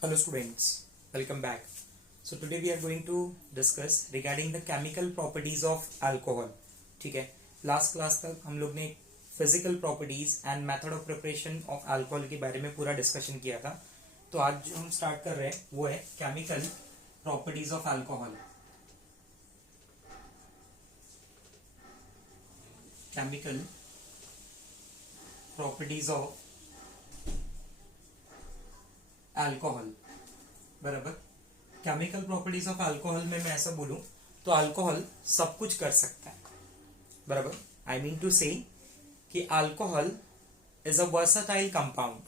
Hello students, welcome back. So today we are going to discuss regarding the chemical properties of alcohol. ठीक है, last class तक हम लोग ने physical properties and method of preparation of alcohol के बारे में पूरा डिस्कशन किया था. तो आज जो हम स्टार्ट कर रहे हैं वो है chemical properties of alcohol. Chemical properties of alcohol. बराबर. केमिकल प्रॉपर्टीज ऑफ अल्कोहल में मैं ऐसा बोलूं तो अल्कोहल सब कुछ कर सकता है. बराबर. आई मीन टू से कि alcohol is a versatile compound.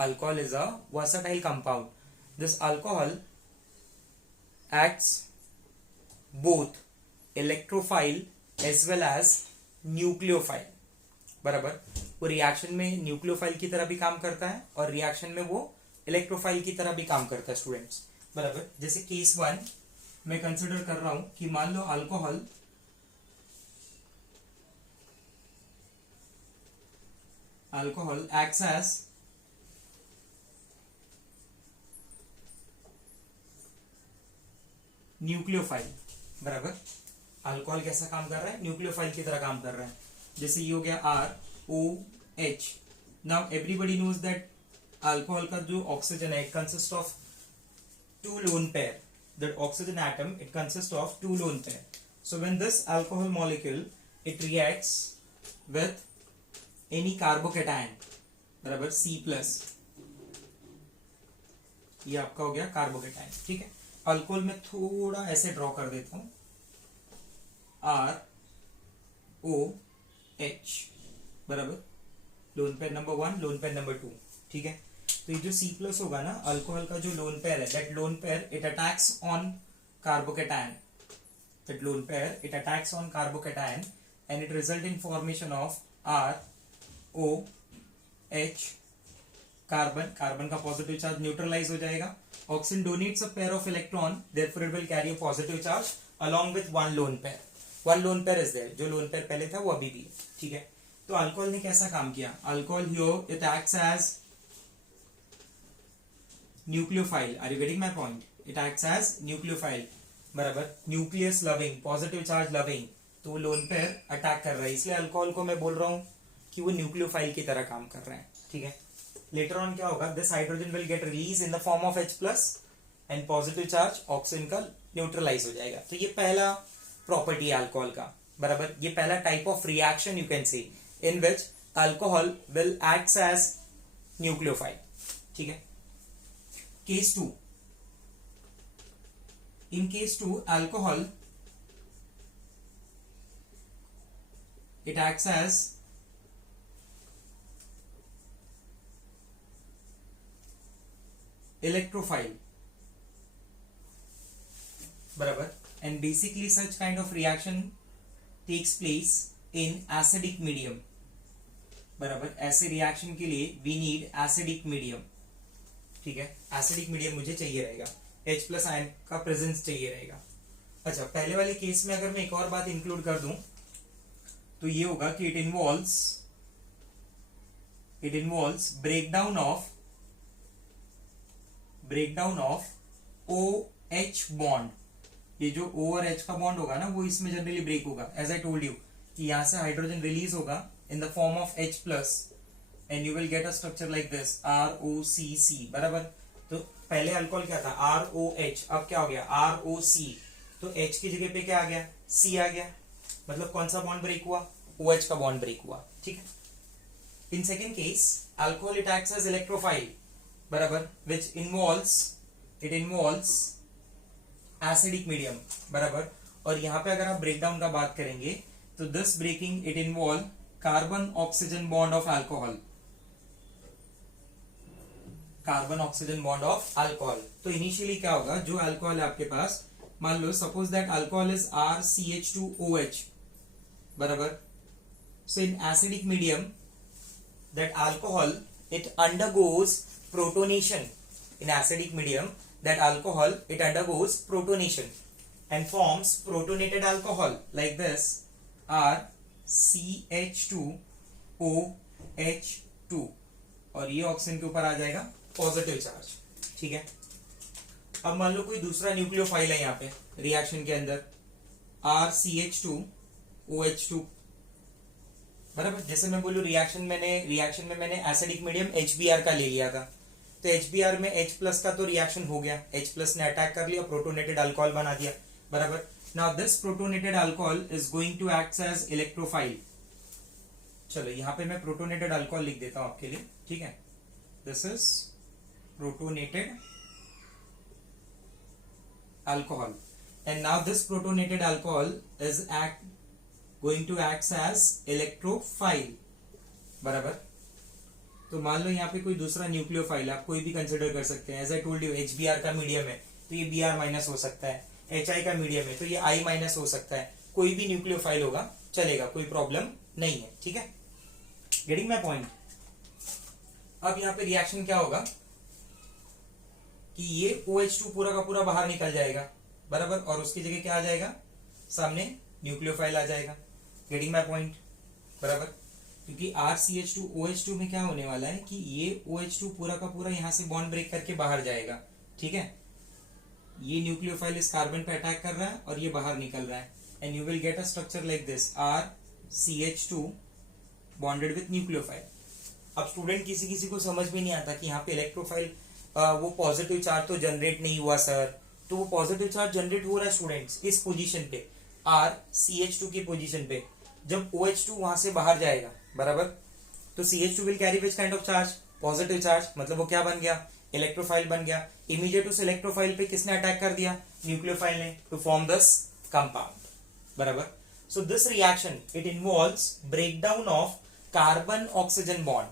Alcohol is a versatile compound. This alcohol acts both electrophile as well as nucleophile. बराबर. वो रिएक्शन में न्यूक्लियोफाइल की तरह भी काम करता है और रिएक्शन में वो इलेक्ट्रोफाइल की तरह भी काम करता है स्टूडेंट्स. बराबर. जैसे केस 1 मैं कंसिडर कर रहा हूं कि मान लो अल्कोहल एक्ट्स एज न्यूक्लियोफाइल. बराबर. अल्कोहल कैसा काम कर रहा है? न्यूक्लियोफाइल की तरह काम कर रहा है. जैसे ये हो गया ROH. Now everybody knows that alcohol का जो ऑक्सीजन है it consist of two lone pair. That oxygen atom it consist of two lone pair. So when this alcohol molecule it reacts with any carbocation. बराबर. C+. ये आपका हो गया carbocation. ठीक है. अल्कोहल में थोड़ा ऐसे ड्रॉ कर देता हूं ROH. बराबर. Lone pair number 1, lone pair number 2. ठीक है. तो ये जो C+ होगा ना अल्कोहल का जो लोन पेयर है that lone pair it attacks on carbocation. That lone pair it attacks on carbocation and it result in formation of ROH. Carbon का पॉजिटिव चार्ज न्यूट्रलाइज हो जाएगा. Oxygen donates a pair of electron, therefore it will carry a positive charge along with one lone pair. One lone pair is there. जो lone pair पहले था वो अभी भी है. ठीक है. तो अल्कोहल ने कैसा काम किया? Alcohol here it acts as nucleophile. Are you getting my point? It acts as nucleophile. बराबर. Nucleus loving, positive charge loving. तो वो लोन पेयर अटैक कर रहा है, इसलिए अल्कोहल को मैं बोल रहा हूं कि वो न्यूक्लियोफाइल की तरह काम कर रहे हैं. ठीक है. लेटर ऑन क्या होगा? This hydrogen will get release in the form of H+ and positive charge oxygen का न्यूट्रलाइज हो जाएगा. तो ये पहला प्रॉपर्टी है अल्कोहल का. बराबर. ये पहला type of reaction you can see in which alcohol will act as nucleophile. ठीक है. Case 2. In case 2 alcohol it acts as electrophile. बराबर. And basically such kind of reaction takes place in acidic medium. बराबर. ऐसे reaction के लिए we need acidic medium. ठीक है. acidic medium मुझे चाहिए रहेगा, H+ आयन का प्रेजेंस चाहिए रहेगा. अच्छा, पहले वाले केस में अगर मैं एक और बात इंक्लूड कर दूं तो ये होगा कि it involves breakdown of OH bond. ये जो O और H का बॉन्ड होगा ना वो इसमें जनरली ब्रेक होगा. एज आई टोल्ड यू कि यहां से हाइड्रोजन रिलीज होगा in the form of H+ and you will get a structure like this ROCC. बराबर. तो पहले अल्कोहल क्या था? ROH. अब क्या हो गया? ROC. तो H की जगह पे क्या आ गया? C आ गया. मतलब कौन सा बॉन्ड ब्रेक हुआ? OH का बॉन्ड ब्रेक हुआ. ठीक है. In second case alcohol it acts as electrophile. बराबर. Which involves acidic medium. बराबर. और यहां पे अगर आप ब्रेकडाउन का बात करेंगे तो this breaking it involve carbon oxygen bond of alcohol. Carbon oxygen bond of alcohol. तो इनिशियली क्या होगा? जो अल्कोहल है आपके पास, मान लो suppose that alcohol is RCH2OH. बराबर. So in acidic medium that alcohol it undergoes protonation. In acidic medium that alcohol it undergoes protonation and forms protonated alcohol like this RCH2OH2 और ये ऑक्सीजन के ऊपर आ जाएगा पॉजिटिव चार्ज. ठीक है। अब मान लो कोई दूसरा न्यूक्लियोफाइल है यहाँ पे रिएक्शन के अंदर, RCH2OH2, बराबर। जैसे मैं बोलूं रिएक्शन में मैंने एसिडिक मीडियम HBr का ले लिया था, तो HBr में H प्लस का तो रिएक्शन हो गया, H प्लस ने अटैक कर लिया, प्रोटोनेटेड अल्कोहल बना दिया, बराबर। Now this protonated alcohol is going to act as electrophile. चलो यहाँ पे मैं प्रोटोनेटेड अल्कोहल लिख देता हूं आपके लिए, ठीक है। This is protonated alcohol, and now this protonated alcohol is going to act as electrophile, बराबर। तो मान लो यहाँ पे कोई दूसरा न्यूक्लियोफाइल आप कोई भी कंसिडर कर सकते हैं। As I told you HBr का मीडियम है तो ये Br माइनस हो सकता है, HI का मीडियम है तो ये I माइनस हो सकता है, कोई भी न्यूक्लियोफाइल होगा चलेगा, कोई प्रॉब्लम नहीं है, ठीक है। Getting my point. अब यहाँ पे रिएक्शन क्या होगा कि ये OH2 पूरा का पूरा बाहर निकल जाएगा, बराबर, और उसकी जगह क्या आ जाएगा, सामने न्यूक्लियोफाइल आ जाएगा। गेटिंग माय पॉइंट, बराबर। क्योंकि RCH2OH2 में क्या होने वाला है कि ये OH2 पूरा का पूरा यहां से बॉन्ड ब्रेक करके बाहर जाएगा, ठीक है। ये न्यूक्लियोफाइल इस कार्बन पे अटैक कर रहा है और ये बाहर निकल रहा है, and you will get a structure like this, RCH2 bonded with nucleophile. अब स्टूडेंट किसी किसी को समझ में नहीं आता कि यहाँ पे इलेक्ट्रोफाइल वो पॉजिटिव चार्ज तो जनरेट नहीं हुआ सर, तो वो पॉजिटिव चार्ज जनरेट हो रहा है स्टूडेंट्स इस पोजीशन पे, RCH2 की पोजीशन पे। जब OH2 वहां से बाहर जाएगा, बराबर, तो CH2 will carry which kind of charge, positive charge, मतलब वो क्या बन गया, इलेक्ट्रोफाइल बन गया। इमीडिएट उस इलेक्ट्रोफाइल पे किसने अटैक कर दिया, न्यूक्लियोफाइल ने, टू फॉर्म दिस कंपाउंड, बराबर। So this reaction it involves breakdown of carbon oxygen bond,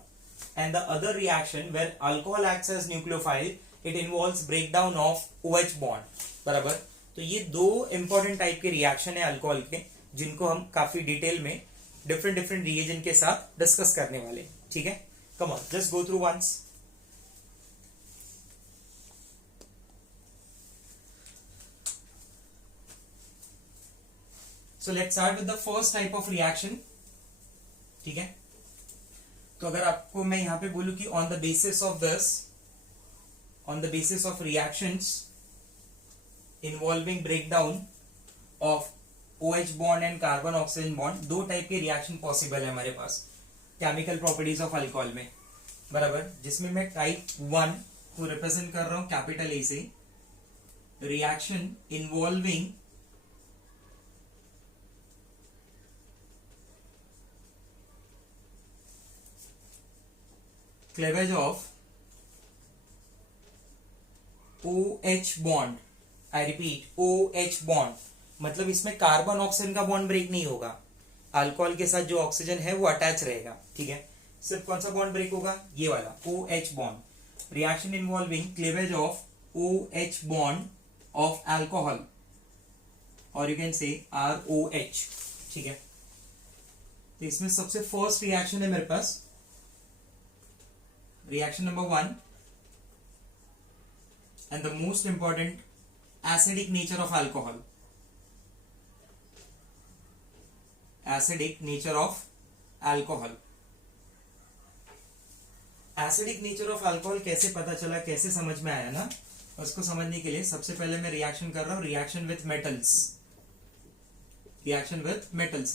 and the other reaction where alcohol acts as nucleophile it involves breakdown of OH bond, बराबर। तो ये दो important type के reaction है alcohol के, जिनको हम काफी डिटेल में डिफरेंट डिफरेंट रिएजेंट के साथ डिस्कस करने वाले, ठीक है। Come on, just go through once. So let's start with the first type of reaction, ठीक है। तो अगर आपको मैं यहां पे बोलूं कि on the basis of reactions involving breakdown of OH bond and carbon oxygen bond, दो टाइप के रिएक्शन पॉसिबल है हमारे पास केमिकल प्रॉपर्टीज ऑफ अल्कोहल में, बराबर। जिसमें मैं टाइप 1 को रिप्रेजेंट कर रहा हूं कैपिटल A से, reaction involving cleavage of OH bond, I repeat OH bond, मतलब इसमें कार्बन ऑक्सीजन का बॉन्ड ब्रेक नहीं होगा, अल्कोहल के साथ जो ऑक्सीजन है वो अटैच रहेगा, ठीक है। सिर्फ कौन सा बॉन्ड ब्रेक होगा, ये वाला OH bond. Reaction involving cleavage of OH bond of alcohol, और यू कैन से ROH, ठीक है। तो इसमें सबसे फर्स्ट रिएक्शन है मेरे पास reaction number 1 and the most important acidic nature of alcohol, acidic nature of alcohol। acidic nature of alcohol कैसे पता चला, कैसे समझ में आया ना, उसको समझने के लिए सबसे पहले मैं रिएक्शन कर रहा हूं, reaction with metals,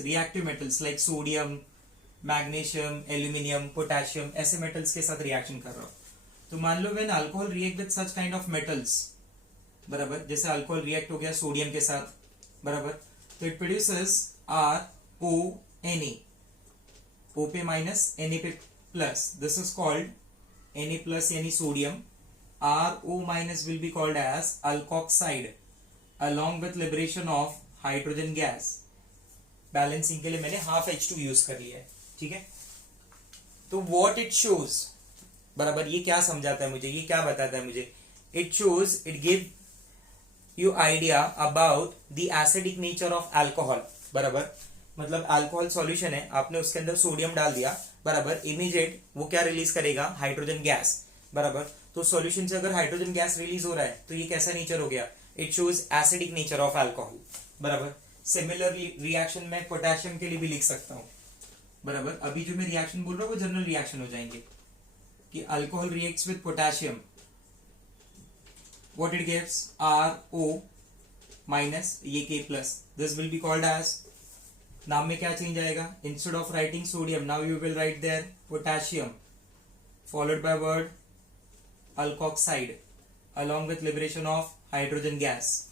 reactive metals like sodium, magnesium, aluminium, potassium, ऐसे मेटल्स के साथ रिएक्शन कर रहा हूं। तो मान लो when alcohol react with such kind of metals, बराबर, जैसे अल्कोहल रिएक्ट हो गया सोडियम के साथ, बराबर, तो इट प्रोड्यूसेस RONA, O पे माइनस Na पे plus, this is called Na plus यानी sodium, RO minus will be called as alkoxide along with liberation of hydrogen gas. Balancing के लिए मैंने हाफ H2 यूज कर लिया है, ठीक है। तो व्हाट इट शोज, बराबर, ये क्या समझाता है मुझे, ये क्या बताता है मुझे, it shows, it give you idea about the acidic nature of alcohol, बराबर। मतलब अल्कोहल सॉल्यूशन है, आपने उसके अंदर सोडियम डाल दिया, बराबर, इमीडिएट वो क्या रिलीज करेगा, हाइड्रोजन गैस, बराबर। तो सॉल्यूशन से अगर हाइड्रोजन गैस रिलीज हो रहा है तो ये कैसा नेचर हो गया, it shows acidic nature of alcohol, बराबर। सिमिलरली रिएक्शन में पोटेशियम के लिए भी लिख सकता हूं, बराबर। अभी जो मैं रिएक्शन बोल रहा हूं वो जनरल रिएक्शन हो जाएंगे कि alcohol reacts with potassium, what it gives, RO minus ये K plus. This will be called as, नाम में क्या चेंज आएगा, instead of writing sodium now you will write there potassium followed by word alkoxide along with liberation of hydrogen gas.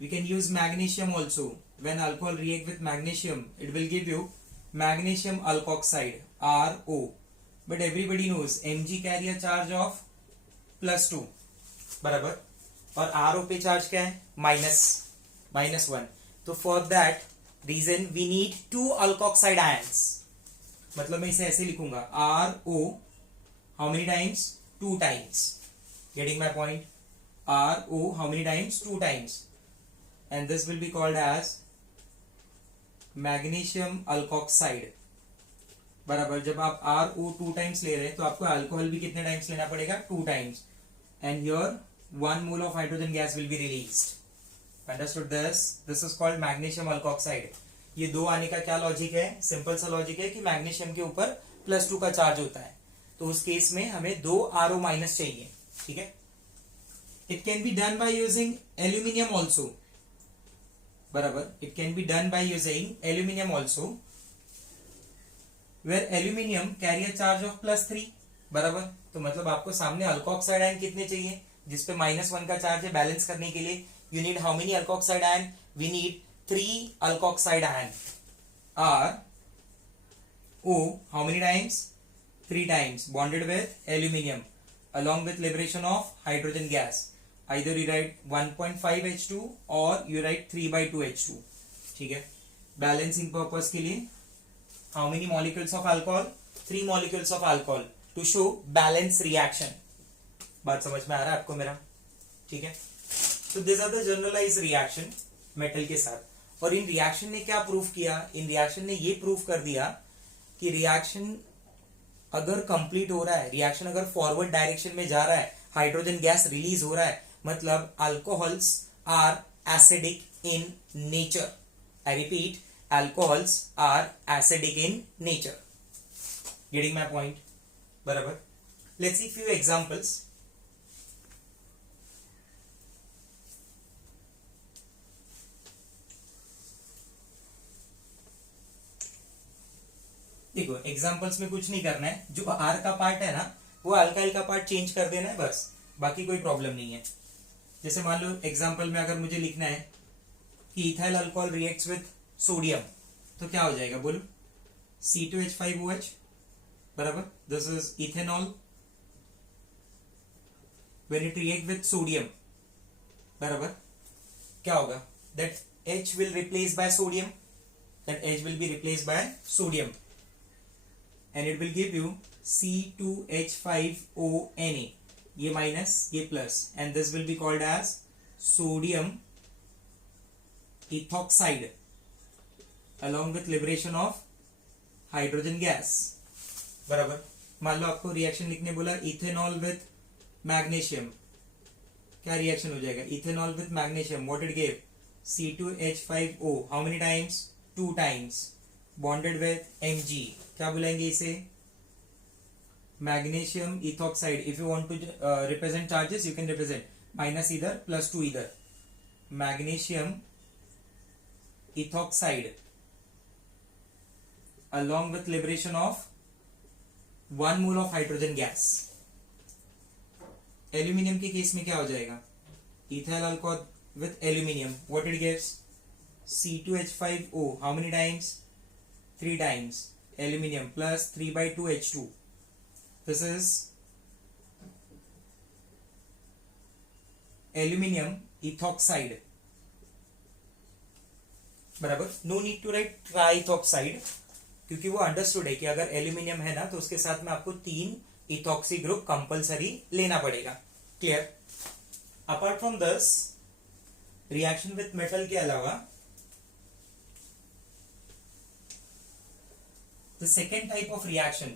We can use magnesium also. When alcohol react with magnesium it will give you magnesium alkoxide, RO. But everybody knows Mg carry a charge of +2 बराबर, और RO पे charge क्या है, -1. तो for that reason we need 2 alkoxide ions. मतलब मैं इसे ऐसे लिखूंगा, RO how many times, 2 times. Getting my point, RO how many times, 2 times, and this will be called as magnesium alkoxide बराबर. जब आप RO 2 टाइम्स ले रहे हैं तो आपको अल्कोहल भी कितने टाइम्स लेना पड़ेगा, 2 times. And here 1 mole of hydrogen gas will be released. Understood this? This is called magnesium alkoxide. ये दो आने का क्या लॉजिक है, सिंपल सा लॉजिक है कि मैग्नीशियम के ऊपर +2 का चार्ज होता है, तो उस केस में हमें 2 RO माइनस चाहिए. ठीक है. It can be done by using aluminium also. बराबर. It can be done by using aluminium also, where aluminium carry a charge of +3. बराबर. तो मतलब आपको सामने अल्कोक्साइड आयन कितने चाहिए, जिसपे -1 का चार्ज है, बैलेंस करने के लिए you need how many alkoxide ion, we need 3 alkoxide ion. R O how many times, 3 times, bonded with aluminium along with liberation of hydrogen gas. Either you write 1.5 H2 और you write 3/2 H2. ठीक है. Balancing purpose के लिए how many molecules of alcohol, 3 molecules of alcohol to show balance reaction. बात समझ में आ रहा है आपको मेरा? ठीक है. तो this are the generalise reaction metal के साथ. और इन रिएक्शन ने क्या प्रूव किया, इन रिएक्शन ने ये प्रूव कर दिया कि रिएक्शन अगर कंप्लीट हो रहा है, रिएक्शन अगर फॉरवर्ड डायरेक्शन में जा रहा है, हाइड्रोजन गैस रिलीज हो रहा है, मतलब alcohols are acidic in nature. I repeat, alcohols are acidic in nature. Getting my point? बराबर. Let's see few examples. देखो एग्जांपल्स में कुछ नहीं करना है, जो आर का पार्ट है ना वो अल्काइल का पार्ट चेंज कर देना है बस, बाकी कोई प्रॉब्लम नहीं है. जैसे मान लो एग्जांपल में अगर मुझे लिखना है कि ethyl alcohol reacts with sodium, तो क्या हो जाएगा बोलो, C2H5OH बराबर. This is ethanol when it react with sodium बराबर. क्या होगा, that H will replace by sodium, that H will be replace by sodium and it will give you C2H5ONA. ये माइनस ये plus, and this will be called as sodium ethoxide along with liberation of hydrogen gas बराबर. मान लो आपको reaction लिखने बोला ethanol with magnesium, क्या reaction हो जाएगा, ethanol with magnesium, what it give, C2H5O, how many times, 2 times, bonded with Mg, क्या बुलाएंगे इसे, magnesium ethoxide. If you want to represent charges you can represent minus इधर +2 इधर, magnesium ethoxide along with liberation of 1 mole of hydrogen gas. Aluminium के case में क्या हो जाएगा, ethyl alcohol with aluminium, what it gives, C2H5O, how many times, 3 times, aluminium plus 3/2 H2. This is aluminium ethoxide बराबर. No need to right ट्राइथॉक्साइड, क्योंकि वो understood है कि अगर एल्यूमिनियम है ना तो उसके साथ में आपको 3 इथॉक्सी ग्रुप कंपलसरी लेना पड़ेगा. Clear? Apart from this reaction with metal के अलावा the second type of reaction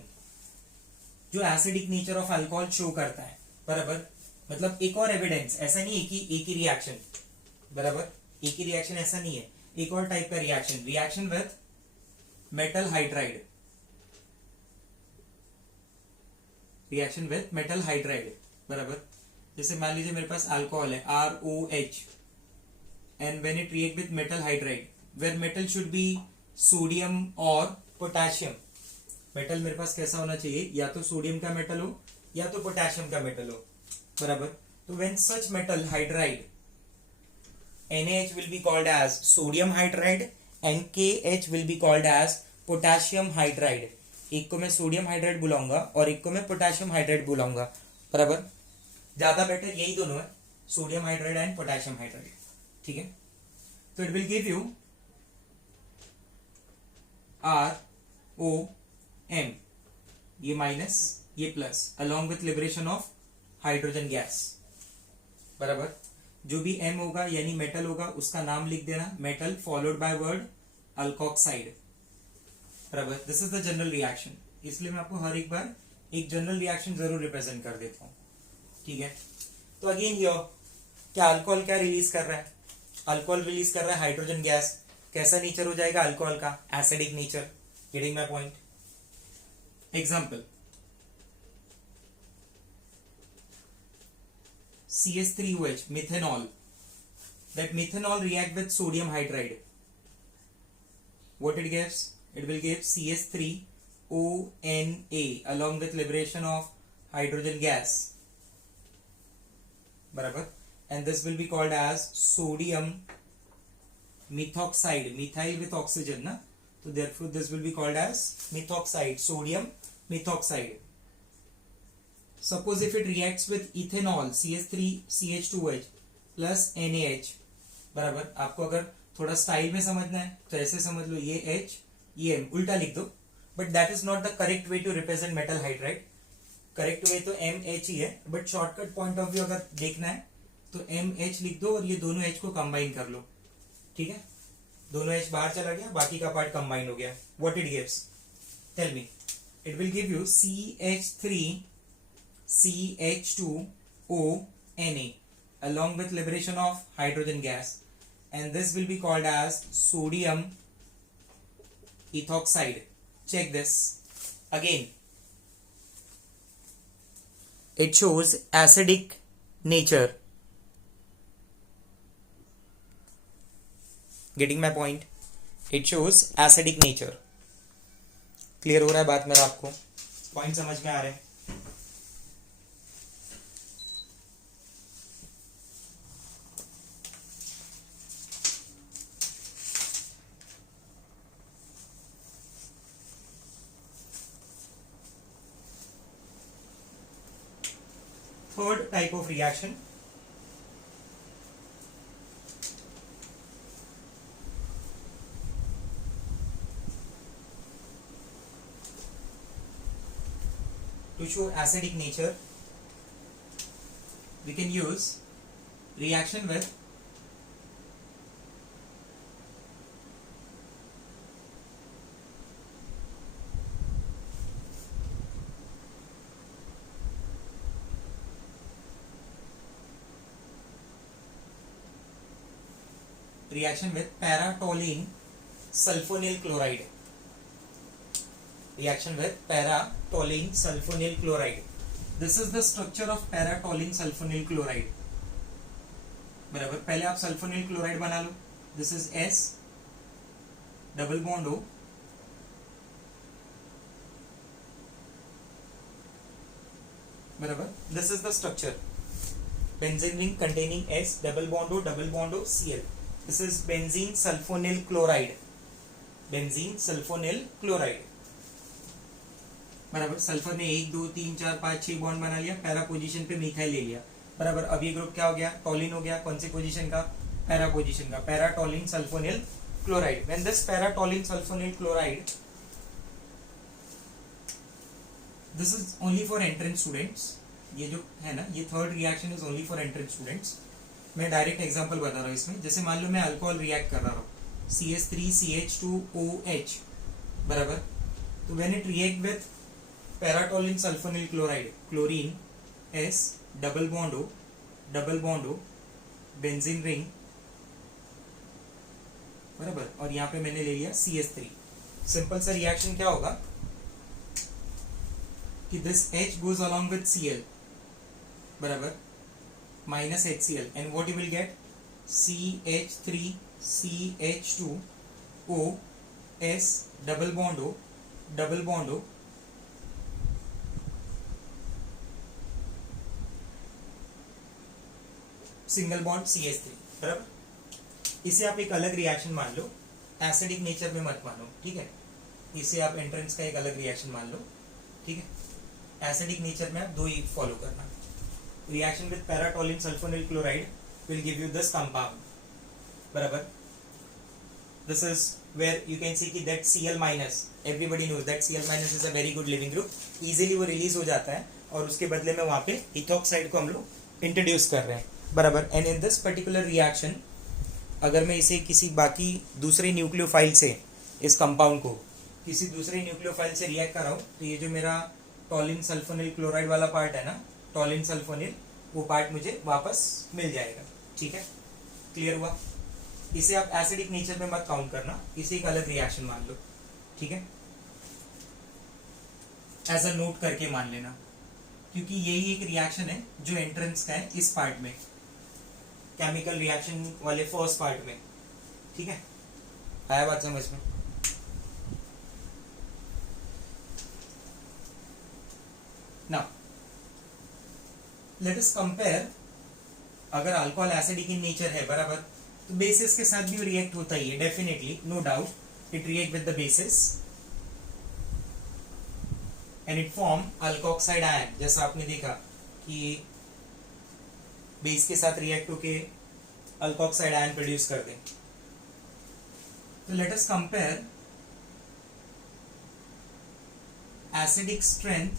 जो acidic nature of alcohol show करता है बराबर. मतलब एक और एविडेंस, ऐसा नहीं है कि एक ही रिएक्शन बराबर, एक ही रिएक्शन ऐसा नहीं है, एक और टाइप का reaction, reaction with metal hydride, reaction with metal hydride बराबर. जैसे मान लीजिए मेरे पास अल्कोहल है ROH, and when it react with metal hydride where metal should be sodium और पोटेशियम। मेटल मेरे पास कैसा होना चाहिए, या तो सोडियम का मेटल हो या तो पोटेशियम का मेटल हो, बराबर। तो when such metal hydride NaH will be called as sodium hydride and KH will be called as potassium hydride। एक को मैं सोडियम हाइड्राइड बुलाऊंगा और एक को मैं पोटेशियम हाइड्राइड बुलाऊंगा, बराबर। ज्यादा बेटर यही दोनों है, sodium hydride and potassium hydride, ठीक है। तो it will give you ROM, ये माइनस ये plus, along with liberation of hydrogen gas, बराबर। जो भी M होगा यानी मेटल होगा उसका नाम लिख देना, metal followed by word alkoxide, बराबर। This is the general reaction, इसलिए मैं आपको हर एक बार एक जनरल रिएक्शन जरूर रिप्रेजेंट कर देता हूं, ठीक है। तो अगेन यो क्या अल्कोहल क्या रिलीज कर रहा है, अल्कोहल रिलीज कर रहा है हाइड्रोजन गैस। कैसा नेचर हो जाएगा अल्कोहल का, acidic nature. Getting my point. Example CH3OH, methanol. That methanol react with sodium hydride. What it gives? It will give CH3ONA along with liberation of hydrogen gas. बराबर. And this will be called as sodium methoxide. Methyl with oxygen, ना? So therefore this will be called as methoxide. Sodium methoxide. Suppose if it reacts with ethanol CH3CH2OH plus NaH, बराबर। आपको अगर थोड़ा style में समझना है तो ऐसे समझ लो, ये H ये M उल्टा लिख दो, but that is not the correct way to represent metal hydride. Correct way तो MH ही है, but shortcut point of view अगर देखना है तो MH लिख दो और ये दोनों H को कंबाइन कर लो, ठीक है। दोनों H बाहर चला गया, बाकी का पार्ट कंबाइन हो गया। What it gives, tell me. It will give you CH3CH2ONA along with liberation of hydrogen gas, and this will be called as sodium ethoxide. Check this again. It shows acidic nature. Getting my point? It shows acidic nature. Clear हो रहा है बात मेरा, आपको point समझ में आ रहे हैं? Third type of reaction, to show acidic nature we can use reaction with para-toluene sulfonyl chloride. Reaction with para-toluene sulfonyl chloride. This is the structure of para-toluene sulfonyl chloride. बराबर। पहले आप सल्फोनिल क्लोराइड बना लो। This is S double bond O, बराबर। This is the structure, benzene ring containing S double bond O Cl. This is benzene sulfonyl chloride. Benzene sulfonyl chloride, बराबर। Sulphur ने 1 2 3 4 5 6 bond बना लिया, पैरा पोजीशन पे methyl ले लिया, बराबर। अब ये ग्रुप क्या हो गया, टॉलिन हो गया। कौन सी पोजीशन का, पैरा पोजीशन का, para-toluene sulfonyl chloride. When this para-toluene sulfonyl chloride, this is only for entrance students. ये जो है ना, ये third reaction is only for entrance students. मैं डायरेक्ट एग्जांपल बता रहा हूँ इसमें। जैसे मान लो मैं अल्कोहल रिएक्ट कर रहा हूँ CH3CH2OH, बराबर। तो when it react with para-toluene sulfonyl chloride, chlorine S double bond O benzene ring, बराबर। और यहाँ पे मैंने ले लिया CH3। सिंपल सा रिएक्शन क्या होगा कि this H goes along with Cl, बराबर। minus HCl, and what you will get? CH3CH2OS double bond O, single bond CH3, बराबर। इसे आप एक अलग रिएक्शन मान लो, एसिडिक नेचर में मत मानो, ठीक है। इसे आप एंट्रेंस का एक अलग रिएक्शन मान लो, ठीक है। एसिडिक नेचर में आप दो ही फॉलो करना। Reaction with paratoluene sulfonyl chloride will give you this compound, बराबर। This is where you can see कि that Cl minus, everybody knows that Cl minus is a very good leaving group, easily वो release हो जाता है, और उसके बदले में वहां पे इथॉक्साइड को हम लोग इंट्रोड्यूस कर रहे हैं, बराबर। And in this particular reaction अगर मैं इसे किसी बाकी दूसरे न्यूक्लियोफाइल से, इस कंपाउंड को किसी दूसरे न्यूक्लियोफाइल से रिएक्ट कर रहा हूँ, तो ये जो मेरा टॉलिन सल्फोनिल क्लोराइड वाला पार्ट है ना, टॉलिन सल्फोनिल, वो पार्ट मुझे वापस मिल जाएगा, ठीक है। क्लियर हुआ? इसे आप एसिडिक नेचर में मत काउंट करना, इसे एक अलग रिएक्शन मान लो, ठीक है। एज अ नोट करके मान लेना, क्योंकि यही एक रिएक्शन है जो एंट्रेंस का है इस पार्ट में, केमिकल रिएक्शन वाले फर्स्ट पार्ट में, ठीक है। आया बात समझ में? नाउ लेट अस कंपेयर, अगर अल्कोहल एसिडिक इन नेचर है, बराबर, तो बेसिस के साथ भी रिएक्ट होता ही है, definitely, no doubt, it react with the basis and it form alkoxide ion, जैसा आपने देखा कि बेस के साथ रिएक्ट होके अल्कोक्साइड आयन प्रोड्यूस कर दे। तो let us compare acidic strength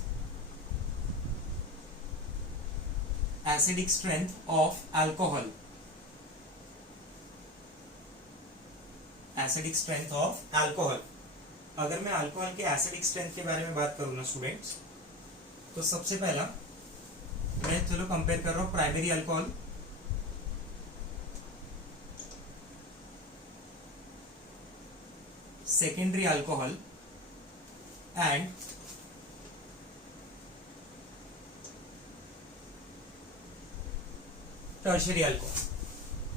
of alcohol, acidic strength of alcohol. अगर मैं अल्कोहल के एसिडिक स्ट्रेंथ के बारे में बात करूं ना स्टूडेंट्स, तो सबसे पहला मैं चलो कंपेयर कर रहा हूं primary alcohol, secondary alcohol and tertiary alcohol.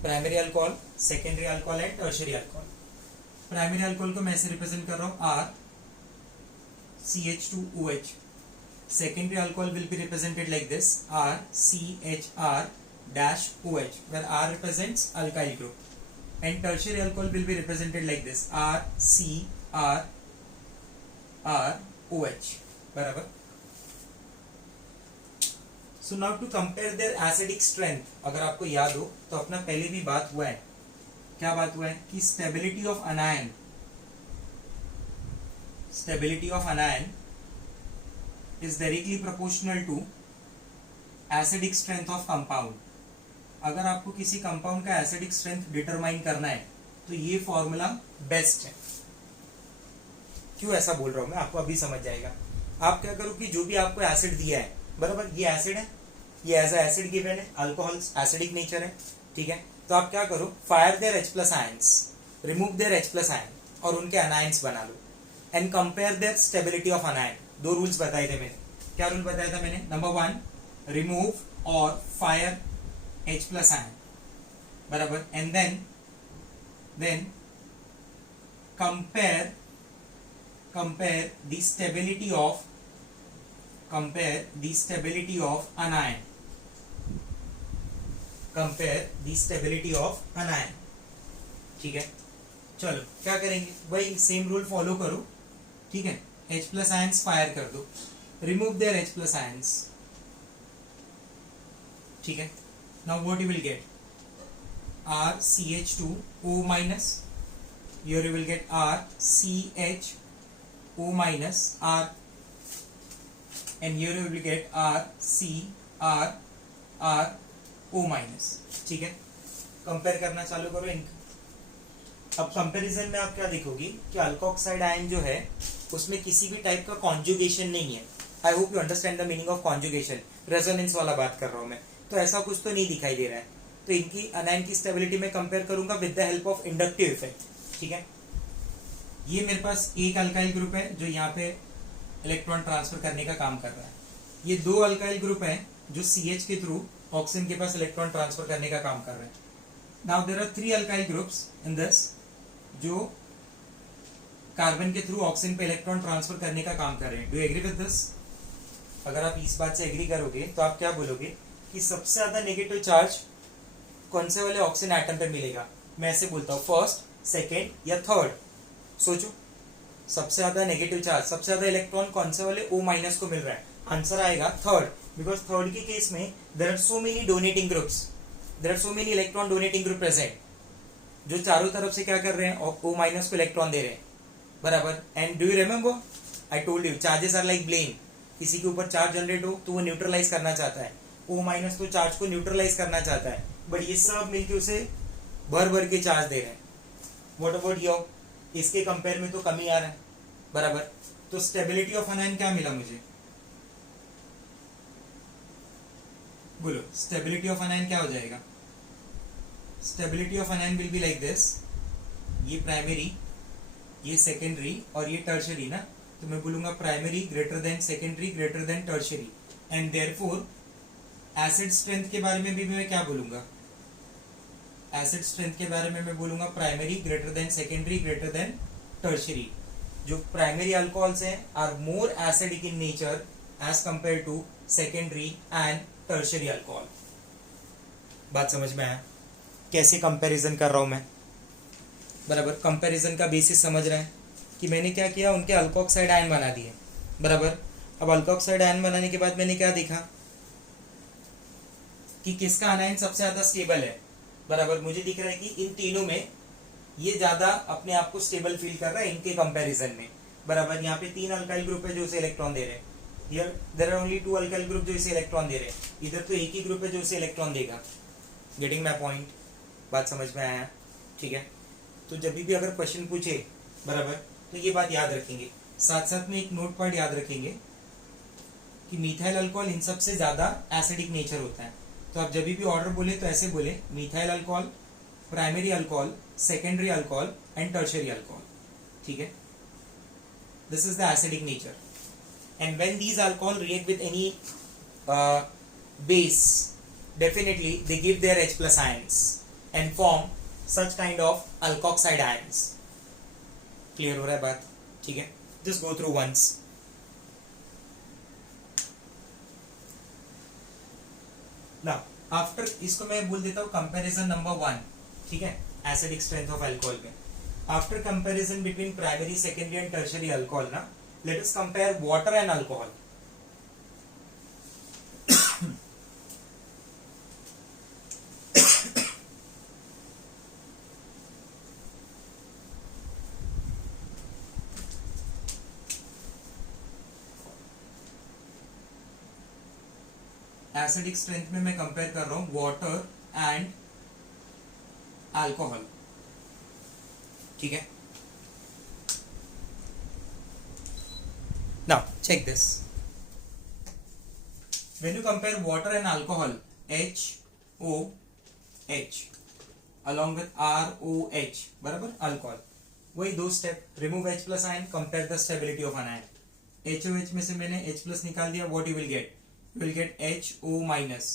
Primary alcohol, secondary alcohol and tertiary alcohol. Primary alcohol को मैं ऐसे रिप्रेजेंट कर रहा हूं RCH2OH। secondary alcohol will be represented like this, RCHR-OH, where R represents alkyl group, and tertiary alcohol will be represented like this, RCR-OH, बराबर। So now to compare their acidic strength, अगर आपको याद हो तो अपना पहले भी बात हुआ है, क्या बात हुआ है कि stability of anion is directly proportional to acidic strength of compound। अगर आपको किसी कंपाउंड का एसिडिक स्ट्रेंथ डिटरमाइन करना है तो ये फॉर्मूला बेस्ट है। क्यों ऐसा बोल रहा हूं मैं, आपको अभी समझ जाएगा। आप क्या करो कि जो भी आपको एसिड दिया है, बराबर, ये एसिड है, ये एज अ एसिड गिवन है, अल्कोहल एसिडिक नेचर है, ठीक है। तो आप क्या करो, fire their H+ ions, remove their H+ ion और उनके अनायंस बना लो, and compare their stability of anion. दो रूल्स बताए थे मैंने। क्या रूल बताया था मैंने? नंबर 1, रिमूव और फायर H+ आयन, बराबर, and then compare the stability of anion, ठीक है। चलो क्या करेंगे भाई, सेम रूल फॉलो करो, ठीक है। H+ आयंस फायर कर दो, रिमूव देयर H+ आयंस, ठीक है। Now what you will gate, RCH2O minus, here you will get RCHO minus R, and here you will get RCRO minus, ठीक है। Compare करना चालू करो इनका। अब कंपैरिजन में आप क्या देखोगे कि अल्कोक्साइड आयन जो है उसमें किसी भी टाइप का कॉन्जुगेशन नहीं है। I hope you understand the meaning of conjugation, resonance वाला बात कर रहा हूं मैं। तो ऐसा कुछ तो नहीं दिखाई दे रहा है। तो इनकी अनायन की स्टेबिलिटी में कंपेयर करूंगा with the help of inductive effect, ठीक है। ये मेरे पास एक अल्काइल ग्रुप है जो यहाँ पे इलेक्ट्रॉन ट्रांसफर करने का काम कर रहा है। ये दो अल्काइल ग्रुप है जो CH के थ्रू ऑक्सीजन के पास इलेक्ट्रॉन ट्रांसफर करने का काम कर रहे हैं. Now there are 3 alkyl groups in this जो कार्बन के थ्रू ऑक्सीजन पे इलेक्ट्रॉन ट्रांसफर करने का काम कर रहे हैं. Do you agree with this? अगर आप इस बात से एग्री करोगे तो आप क्या बोलोगे कि सबसे ज्यादा नेगेटिव चार्ज कौन से वाले ऑक्सीजन एटम पे मिलेगा? मैं ऐसे बोलता हूँ, फर्स्ट, सेकेंड या थर्ड. सोचो, सबसे ज्यादा नेगेटिव चार्ज, सबसे ज्यादा इलेक्ट्रॉन कौन से वाले O माइनस को मिल रहा है? आंसर आएगा थर्ड, बिकॉज थर्ड के केस में there are so many donating groups, there are so many electron donating group present, जो चारों तरफ से क्या कर रहे हैं? O माइनस को इलेक्ट्रॉन दे रहे हैं, बराबर. And do you remember I told you charges are like blame. किसी के ऊपर चार्ज जनरेट हो तो वो न्यूट्रलाइज करना चाहता है. O माइनस तो चार्ज को न्यूट्रलाइज करना चाहता है, बट ये सब मिलके उसे भर भर के चार्ज दे रहे हैं. What about your? इसके कंपेयर में तो कमी आ रहा है, बराबर. तो स्टेबिलिटी ऑफ एन आयन क्या मिला मुझे? बोलो, स्टेबिलिटी ऑफ एन आयन क्या हो जाएगा? Stability of an ion will be like this. ये प्राइमरी, ये सेकेंडरी और ये टर्शरी ना. तो मैं बोलूंगा primary greater than secondary greater than tertiary. And therefore acid strength के बारे में भी मैं क्या बोलूंगा? एसिड स्ट्रेंथ के बारे में मैं बोलूंगा primary greater than secondary greater than tertiary. जो प्राइमरी अल्कोहल्स हैं are more acidic in nature as compare to secondary and tertiary alcohol. बात समझ में आया? कैसे कंपैरिजन कर रहा हूं मैं, बराबर. कंपैरिजन का बेसिस समझ रहे हैं कि मैंने क्या किया? उनके अल्कोक्साइड आयन बना दिए, बराबर. अब अल्कोक्साइड आयन बनाने के बाद मैंने क्या देखा कि किसका आयन सबसे ज्यादा स्टेबल है, बराबर. मुझे दिख रहा है कि इन तीनों में ये ज्यादा अपने आप को स्टेबल फील कर रहा है इनके कंपैरिजन में, बराबर. यहाँ पे 3 अल्काइल ग्रुप है जो इसे इलेक्ट्रॉन दे रहे हैं. Here there are only 2 alkyl group जो इसे इलेक्ट्रॉन दे रहे हैं. इधर तो एक ही ग्रुप है जो इसे इलेक्ट्रॉन देगा. Getting my point? बात समझ में आया? ठीक है. तो जब भी अगर क्वेश्चन पूछे, बराबर, तो ये बात याद रखेंगे. साथ साथ में एक नोट पॉइंट याद रखेंगे कि मिथाइल अल्कोहल इन सबसे ज्यादा एसिडिक नेचर होता है. तो आप जब भी ऑर्डर बोले तो ऐसे बोले, methyl alcohol, primary alcohol, secondary alcohol and tertiary alcohol. ठीक है. This is the acidic nature. And when these alcohol react with any base, definitely they give their H plus ions and form such kind of alkoxide ions. Clear हो रहा है बात? ठीक है. Just go through once. Now after इसको मैं बोल देता हूँ comparison number 1. ठीक है, acidic strength of alcohol में. After comparison between primary, secondary and tertiary alcohol ना, let us compare water and alcohol. Acidic strength में मैं कंपेयर कर रहा हूं वाटर एंड अल्कोहल. ठीक है. Now check this. When you compare water and alcohol, HOH along with ROH, बराबर, alcohol. वही दो step. Remove H plus ion, compare the stability of an ion. HOH में से मैंने H प्लस निकाल दिया, what you will get? will get HO minus.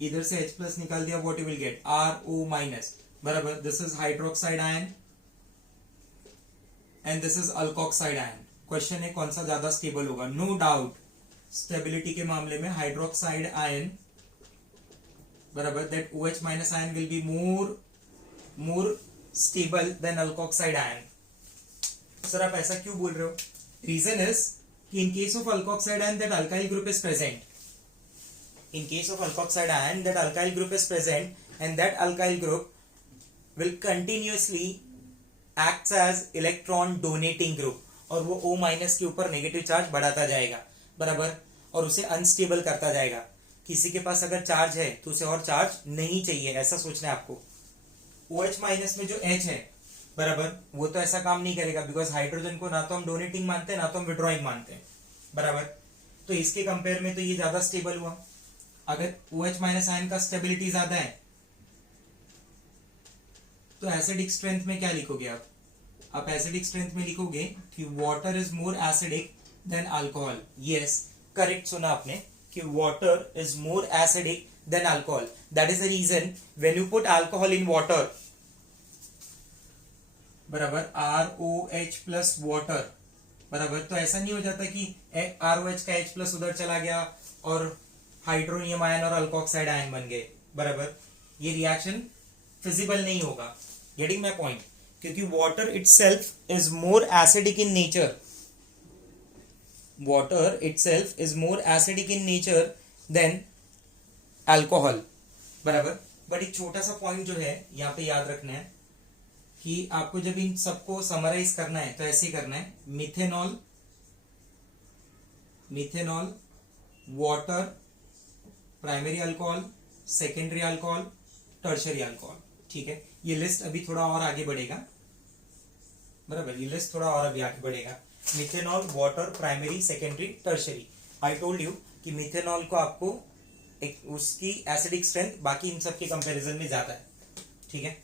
इधर से H plus निकाल दिया, what you will get? RO minus. बराबर. This is hydroxide ion and this is alkoxide ion. Question है कौन सा ज्यादा स्टेबल होगा? नो डाउट स्टेबिलिटी के मामले में हाइड्रोक्साइड आयन, बराबर, that OH minus ion will be more stable than alkoxide ion. Sir आप ऐसा क्यों बोल रहे हो? रीजन इज कि in case of alkoxide ion that alkyl group is present. In case of alkoxide ion, that alkyl group is present and that alkyl group will continuously acts as electron donating group और वो O minus के ऊपर negative charge बढ़ाता जाएगा, बराबर, और उसे unstable करता जाएगा. किसी के पास अगर चार्ज है तो उसे और चार्ज नहीं चाहिए, ऐसा सोचना है आपको. OH माइनस में जो H है, बराबर, वो तो ऐसा काम नहीं करेगा बिकॉज हाइड्रोजन को ना तो हम डोनेटिंग मानते हैं ना तो हम विड्रॉइंग मानते हैं, बराबर. तो इसके कंपेयर में तो ये ज्यादा स्टेबल हुआ. अगर OH माइनस आयन का स्टेबिलिटी ज्यादा है तो एसिडिक स्ट्रेंथ में क्या लिखोगे आप एसिडिक स्ट्रेंथ में लिखोगे कि water is more acidic then alcohol. Yes, correct सुना आपने कि water is more acidic than alcohol. That is the reason when you put alcohol in water, बराबर ROH plus water, बराबर, तो ऐसा नहीं हो जाता कि ROH का H प्लस उधर चला गया और हाइड्रोनियम आयन और अल्कोक्साइड आयन बन गए, बराबर, ये रिएक्शन फिजिबल नहीं होगा. Getting my point? क्योंकि water itself is more acidic in nature, water itself is more acidic in nature than alcohol, बराबर. बट एक छोटा सा पॉइंट जो है यहाँ पे याद रखना है कि आपको जब इन सबको समराइज करना है तो ऐसे करना है, methanol, methanol, water, primary alcohol, secondary alcohol, tertiary alcohol. ठीक है, ये लिस्ट अभी थोड़ा और आगे बढ़ेगा, बराबर, ये लिस्ट थोड़ा और अभी आगे बढ़ेगा. Methanol, water, primary, secondary, tertiary. I told you कि मिथेनॉल को आपको एक उसकी एसिडिक स्ट्रेंथ बाकी इन सब के कंपैरिजन में ज्यादा है. ठीक है,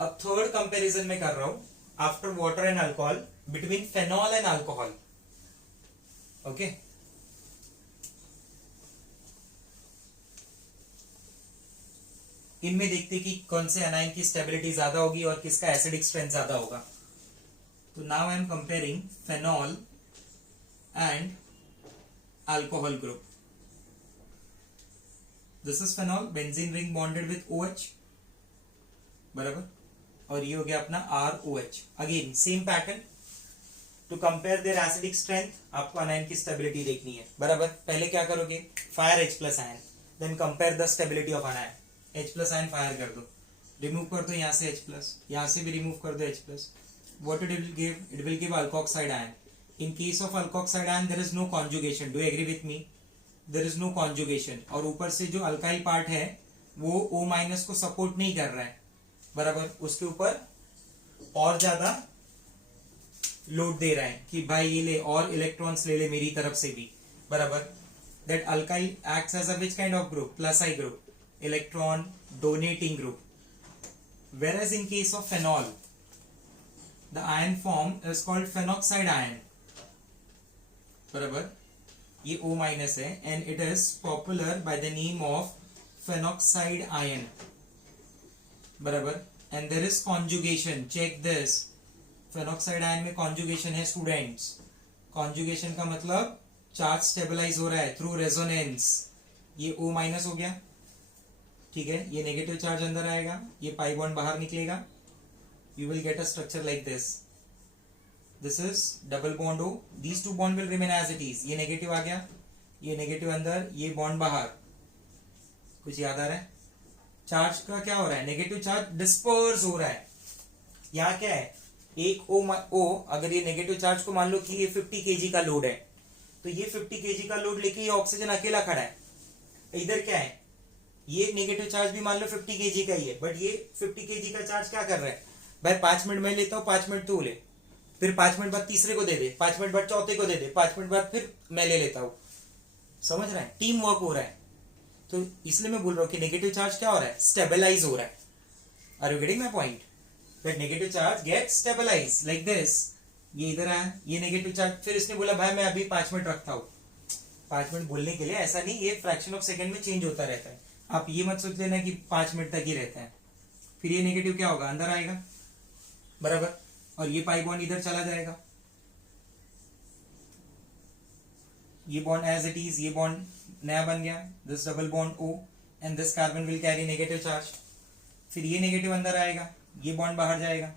अब थर्ड कंपैरिजन में कर रहा हूं after water and alcohol between phenol and alcohol. Okay, इनमें देखते कि कौन से अनायन की स्टेबिलिटी ज्यादा होगी और किसका एसिडिक स्ट्रेंथ ज्यादा होगा. तो now I am comparing phenol and alcohol group. This is phenol, benzene ring bonded with OH, बराबर, और ये हो गया अपना ROH. Again same pattern. To compare their acidic strength आपको अनायन की स्टेबिलिटी देखनी है, बराबर. पहले क्या करोगे, fire H plus ion, then compare the stability of anion. H plus ion fire कर दो, रिमूव कर दो यहाँ से H प्लस, यहाँ से भी रिमूव कर दो H plus. What it will give? It will give alkoxide ion. In case of alkoxide ion, there is no conjugation. Do you agree with me? There is no conjugation. और ऊपर से जो alkyl part है वो O minus को support नहीं कर रहा है, बराबर, उसके ऊपर और ज्यादा लोड दे रहा है कि भाई ये ले और इलेक्ट्रॉन्स ले ले मेरी तरफ से भी, बराबर. That alkyl acts as a which kind of group? Plus I group, electron donating group. Whereas in case of phenol, the ion form is called phenoxide ion, बराबर, ये O माइनस है and it is popular by the name of phenoxide ion, बराबर. and there is conjugation. Check this, phenoxide ion में conjugation है students. conjugation का मतलब charge stabilise हो रहा है थ्रू रेजोनेंस. ये O माइनस हो गया, ठीक है, ये नेगेटिव चार्ज अंदर आएगा, ये पाई बॉन्ड बाहर निकलेगा. You will get a structure like this. This is double bond O. These two bond will remain as it is. ये नेगेटिव आ गया, ये नेगेटिव अंदर, ये बॉन्ड बाहर. कुछ याद आ रहा है? चार्ज का क्या हो रहा है, नेगेटिव चार्ज डिस्पर्स हो रहा है. यहाँ क्या है, एक O अगर ये नेगेटिव चार्ज को मान लो कि ये 50 kg का लोड है, तो ये 50 kg का लोड लेके ये ऑक्सीजन अकेला खड़ा है. इधर क्या है, ये नेगेटिव चार्ज भी मान लो 50 kg का ही है, बट ये 50 kg का चार्ज क्या कर रहा है, भाई 5 मिनट मैं लेता हूँ, 5 मिनट तू ले, फिर 5 मिनट बाद तीसरे को दे दे, 5 मिनट बाद चौथे को दे दे, 5 मिनट बाद फिर मैं ले लेता हूँ. समझ रहा है, टीम वर्क हो रहा है. तो इसलिए मैं बोल रहा हूँ कि नेगेटिव चार्ज क्या हो रहा है, स्टेबलाइज हो रहा है. Are you getting my point? That negative charge get stabilise like this. ये इधर आया, ये नेगेटिव चार्ज, फिर इसने बोला भाई मैं अभी 5 मिनट रखता हूँ. 5 मिनट बोलने के लिए ऐसा नहीं, ये फ्रैक्शन ऑफ सेकंड में चेंज होता रहता है. आप ये मत सोच लेना कि 5 मिनट तक ही रहता है. फिर ये नेगेटिव क्या होगा, अंदर आएगा, बराबर, और ये पाई बॉन्ड इधर चला जाएगा. ये बॉन्ड एज इट इज, ये बॉन्ड नया बन गया, this double bond O and this carbon will carry negative charge. फिर ये नेगेटिव अंदर आएगा, ये बॉन्ड बाहर जाएगा.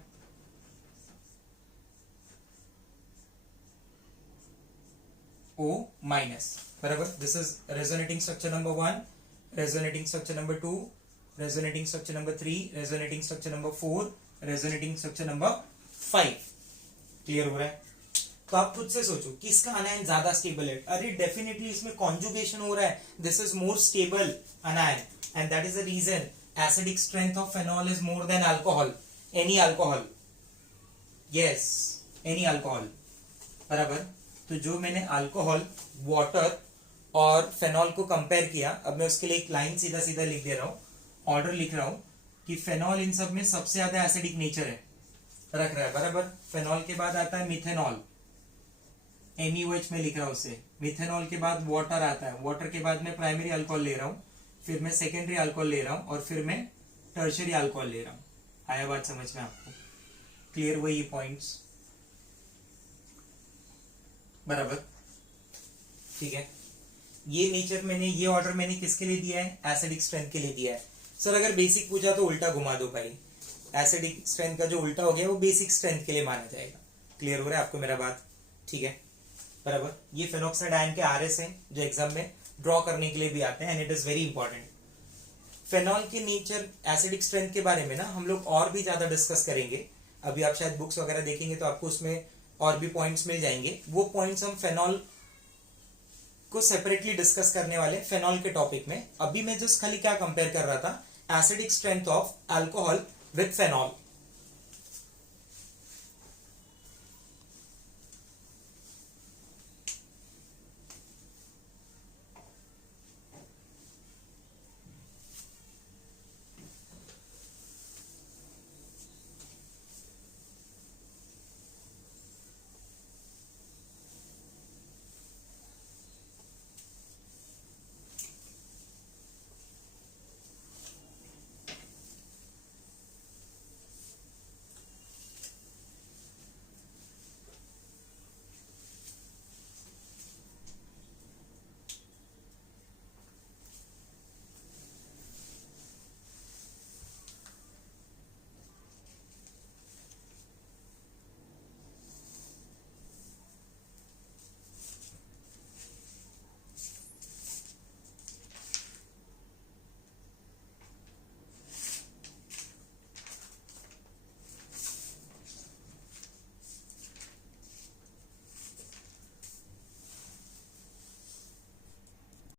O माइनस, बराबर. This is resonating structure number 1, resonating structure number 2, resonating structure number 3, resonating structure number 4, resonating structure number 5. Clear हो रहा है? तो आप खुद से सोचो किसका अनायन ज्यादा स्टेबल है. अरे डेफिनेटली इसमें कॉन्जुगेशन हो रहा है. This is more stable anion and that is the reason acidic strength of phenol is more than alcohol. Any alcohol, yes, any alcohol, बराबर. तो जो मैंने अल्कोहल, वाटर और फेनॉल को कंपेयर किया, अब मैं उसके लिए एक लाइन सीधा सीधा लिख दे रहा हूं, ऑर्डर लिख रहा हूं कि फेनॉल इन सब में सबसे ज्यादा एसिडिक नेचर है, रख रहा है, बराबर. फेनॉल के बाद आता है मिथेनॉल, MeOH में लिख रहा हूं उसे, मिथेनॉल के बाद वाटर आता है, वाटर के बाद मैं प्राइमरी अल्कोहल ले रहा हूँ, फिर मैं सेकेंडरी अल्कोहल ले रहा हूँ, और फिर मैं टर्शरी अल्कोहल ले रहा हूँ। आया बात समझ में आपको? क्लियर हुए ये पॉइंट्स? बराबर, ठीक है। ये नेचर मैंने, ये ऑर्डर मैंने किसके लिए दिया है? एसिडिक स्ट्रेंथ के लिए दिया है। सर अगर बेसिक पूछा तो उल्टा घुमा दो भाई, एसिडिक स्ट्रेंथ का जो उल्टा हो गया वो बेसिक स्ट्रेंथ के लिए माना जाएगा। क्लियर हो रहा है आपको मेरा बात? ठीक है, बराबर। ये फेनोक्साइड आयन के आरएस हैं जो एग्जाम में ड्रॉ करने के लिए भी आते हैं, and it is very important. Phenol के नेचर, एसिडिक स्ट्रेंथ के बारे में ना हम लोग और भी ज्यादा डिस्कस करेंगे। अभी आप शायद बुक्स वगैरह देखेंगे तो आपको उसमें और भी पॉइंट्स मिल जाएंगे। वो पॉइंट्स हम फेनॉल को सेपरेटली डिस्कस करने वाले फेनॉल के टॉपिक में। अभी मैं जस्ट खाली क्या कंपेयर कर रहा था, acidic strength of alcohol with phenol.